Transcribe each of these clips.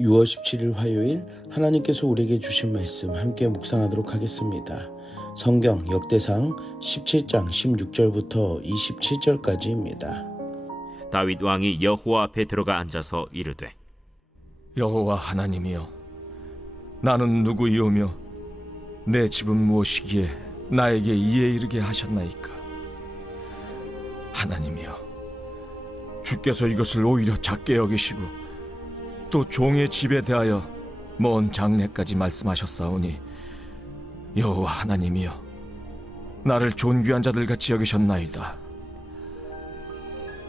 6월 17일 화요일 하나님께서 우리에게 주신 말씀 함께 묵상하도록 하겠습니다. 성경 역대상 17장 16절부터 27절까지입니다. 다윗 왕이 여호와 앞에 들어가 앉아서 이르되, 여호와 하나님이여, 나는 누구이오며 내 집은 무엇이기에 나에게 이에 이르게 하셨나이까? 하나님이여, 주께서 이것을 오히려 작게 여기시고 또 종의 집에 대하여 먼 장래까지 말씀하셨사오니, 여호와 하나님이여, 나를 존귀한 자들같이 여기셨나이다.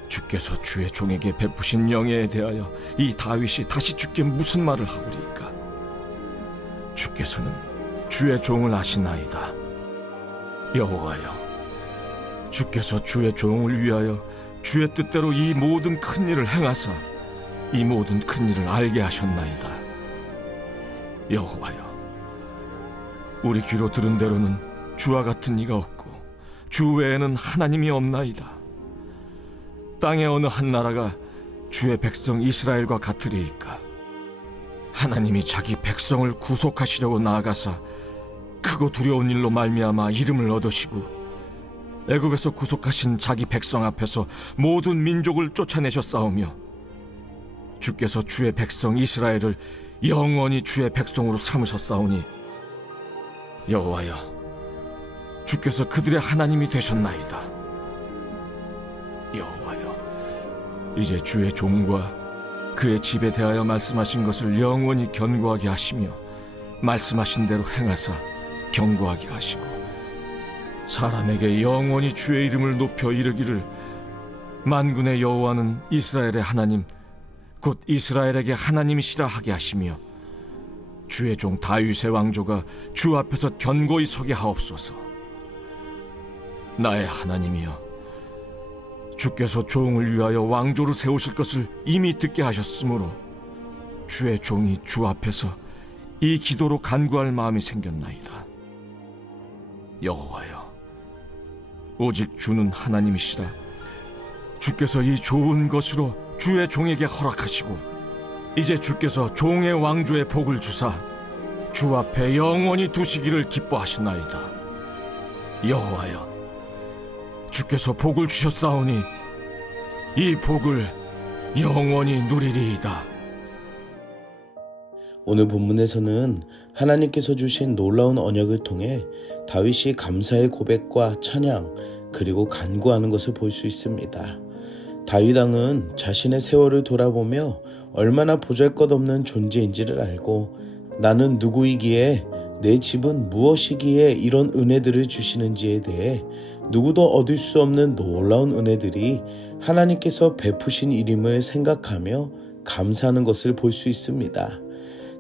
주께서 주의 종에게 베푸신 영예에 대하여 이 다윗이 다시 주께 무슨 말을 하오리까? 주께서는 주의 종을 아시나이다. 여호와여, 주께서 주의 종을 위하여 주의 뜻대로 이 모든 큰 일을 행하사 이 모든 큰 일을 알게 하셨나이다. 여호와여, 우리 귀로 들은 대로는 주와 같은 이가 없고 주 외에는 하나님이 없나이다. 땅의 어느 한 나라가 주의 백성 이스라엘과 같으리이까? 하나님이 자기 백성을 구속하시려고 나아가사 크고 두려운 일로 말미암아 이름을 얻으시고 애굽에서 구속하신 자기 백성 앞에서 모든 민족을 쫓아내셨사오며, 주께서 주의 백성 이스라엘을 영원히 주의 백성으로 삼으셨사오니, 여호와여, 주께서 그들의 하나님이 되셨나이다. 여호와여, 이제 주의 종과 그의 집에 대하여 말씀하신 것을 영원히 견고하게 하시며 말씀하신 대로 행하사 견고하게 하시고, 사람에게 영원히 주의 이름을 높여 이르기를, 만군의 여호와는 이스라엘의 하나님 곧 이스라엘에게 하나님이시라 하게 하시며, 주의 종 다윗의 왕조가 주 앞에서 견고히 서게 하옵소서. 나의 하나님이여, 주께서 종을 위하여 왕조를 세우실 것을 이미 듣게 하셨으므로 주의 종이 주 앞에서 이 기도로 간구할 마음이 생겼나이다. 여호와여, 오직 주는 하나님이시라. 주께서 이 좋은 것으로 주의 종에게 허락하시고, 이제 주께서 종의 왕조의 복을 주사 주 앞에 영원히 두시기를 기뻐하시나이다. 여호와여, 주께서 복을 주셨사오니 이 복을 영원히 누리리이다. 오늘 본문에서는 하나님께서 주신 놀라운 언약을 통해 다윗이 감사의 고백과 찬양 그리고 간구하는 것을 볼 수 있습니다. 다윗 왕은 자신의 세월을 돌아보며 얼마나 보잘것없는 존재인지를 알고, 나는 누구이기에 내 집은 무엇이기에 이런 은혜들을 주시는지에 대해 누구도 얻을 수 없는 놀라운 은혜들이 하나님께서 베푸신 일임을 생각하며 감사하는 것을 볼 수 있습니다.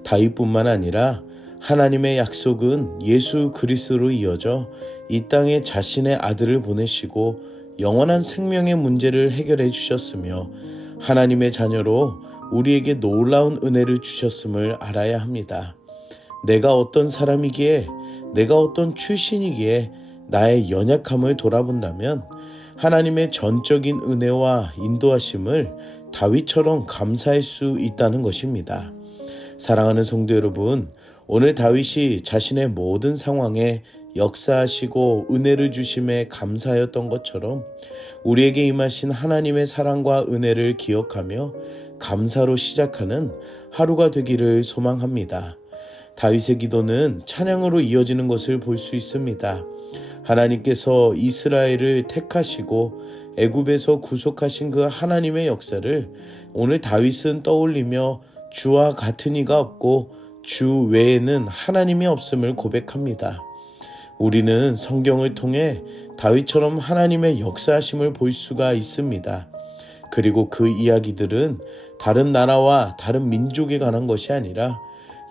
다윗뿐만 아니라 하나님의 약속은 예수 그리스도로 이어져 이 땅에 자신의 아들을 보내시고 영원한 생명의 문제를 해결해 주셨으며, 하나님의 자녀로 우리에게 놀라운 은혜를 주셨음을 알아야 합니다. 내가 어떤 사람이기에, 내가 어떤 출신이기에 나의 연약함을 돌아본다면 하나님의 전적인 은혜와 인도하심을 다윗처럼 감사할 수 있다는 것입니다. 사랑하는 성도 여러분, 오늘 다윗이 자신의 모든 상황에 역사하시고 은혜를 주심에 감사하였던 것처럼 우리에게 임하신 하나님의 사랑과 은혜를 기억하며 감사로 시작하는 하루가 되기를 소망합니다. 다윗의 기도는 찬양으로 이어지는 것을 볼 수 있습니다. 하나님께서 이스라엘을 택하시고 애굽에서 구속하신 그 하나님의 역사를 오늘 다윗은 떠올리며 주와 같은 이가 없고 주 외에는 하나님이 없음을 고백합니다. 우리는 성경을 통해 다윗처럼 하나님의 역사하심을 볼 수가 있습니다. 그리고 그 이야기들은 다른 나라와 다른 민족에 관한 것이 아니라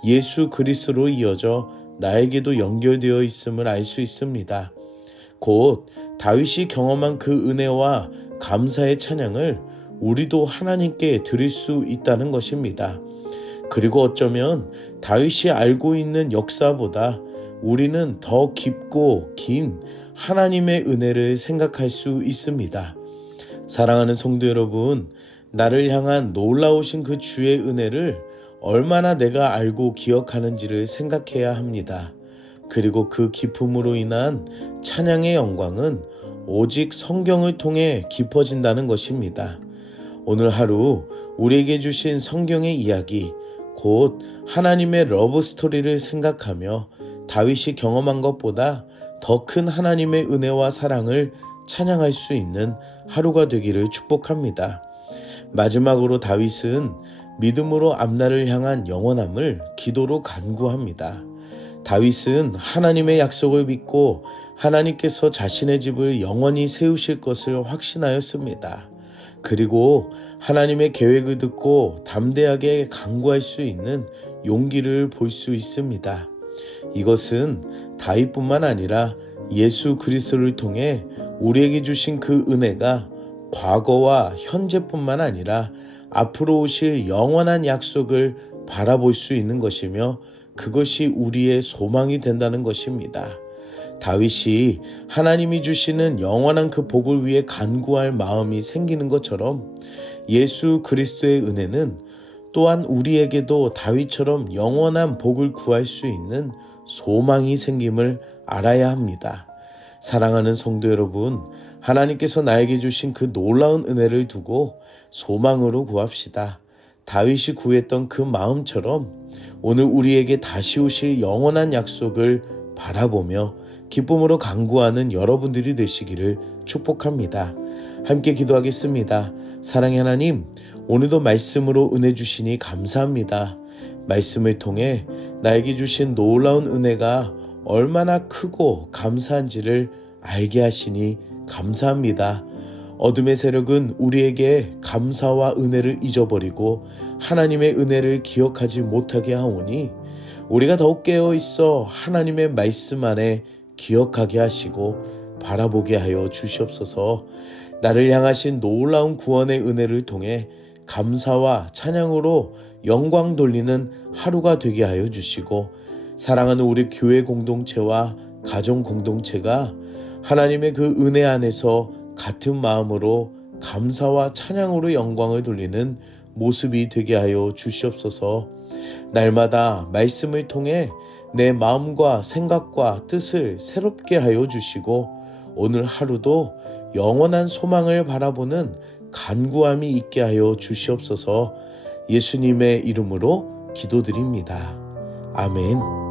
예수 그리스도로 이어져 나에게도 연결되어 있음을 알 수 있습니다. 곧 다윗이 경험한 그 은혜와 감사의 찬양을 우리도 하나님께 드릴 수 있다는 것입니다. 그리고 어쩌면 다윗이 알고 있는 역사보다 우리는 더 깊고 긴 하나님의 은혜를 생각할 수 있습니다. 사랑하는 성도 여러분, 나를 향한 놀라우신 그 주의 은혜를 얼마나 내가 알고 기억하는지를 생각해야 합니다. 그리고 그 기쁨으로 인한 찬양의 영광은 오직 성경을 통해 깊어진다는 것입니다. 오늘 하루 우리에게 주신 성경의 이야기, 곧 하나님의 러브 스토리를 생각하며 다윗이 경험한 것보다 더 큰 하나님의 은혜와 사랑을 찬양할 수 있는 하루가 되기를 축복합니다. 마지막으로 다윗은 믿음으로 앞날을 향한 영원함을 기도로 간구합니다. 다윗은 하나님의 약속을 믿고 하나님께서 자신의 집을 영원히 세우실 것을 확신하였습니다. 그리고 하나님의 계획을 듣고 담대하게 간구할 수 있는 용기를 볼 수 있습니다. 이것은 다윗뿐만 아니라 예수 그리스도를 통해 우리에게 주신 그 은혜가 과거와 현재뿐만 아니라 앞으로 오실 영원한 약속을 바라볼 수 있는 것이며 그것이 우리의 소망이 된다는 것입니다. 다윗이 하나님이 주시는 영원한 그 복을 위해 간구할 마음이 생기는 것처럼 예수 그리스도의 은혜는 또한 우리에게도 다윗처럼 영원한 복을 구할 수 있는 소망이 생김을 알아야 합니다. 사랑하는 성도 여러분, 하나님께서 나에게 주신 그 놀라운 은혜를 두고 소망으로 구합시다. 다윗이 구했던 그 마음처럼 오늘 우리에게 다시 오실 영원한 약속을 바라보며 기쁨으로 간구하는 여러분들이 되시기를 축복합니다. 함께 기도하겠습니다. 사랑의 하나님, 오늘도 말씀으로 은혜 주시니 감사합니다. 말씀을 통해 나에게 주신 놀라운 은혜가 얼마나 크고 감사한지를 알게 하시니 감사합니다. 어둠의 세력은 우리에게 감사와 은혜를 잊어버리고 하나님의 은혜를 기억하지 못하게 하오니 우리가 더욱 깨어 있어 하나님의 말씀 안에 기억하게 하시고 바라보게 하여 주시옵소서. 나를 향하신 놀라운 구원의 은혜를 통해 감사와 찬양으로 영광 돌리는 하루가 되게 하여 주시고 사랑하는 우리 교회 공동체와 가정 공동체가 하나님의 그 은혜 안에서 같은 마음으로 감사와 찬양으로 영광을 돌리는 모습이 되게 하여 주시옵소서. 날마다 말씀을 통해 내 마음과 생각과 뜻을 새롭게 하여 주시고 오늘 하루도 영원한 소망을 바라보는 간구함이 있게 하여 주시옵소서. 예수님의 이름으로 기도드립니다. 아멘.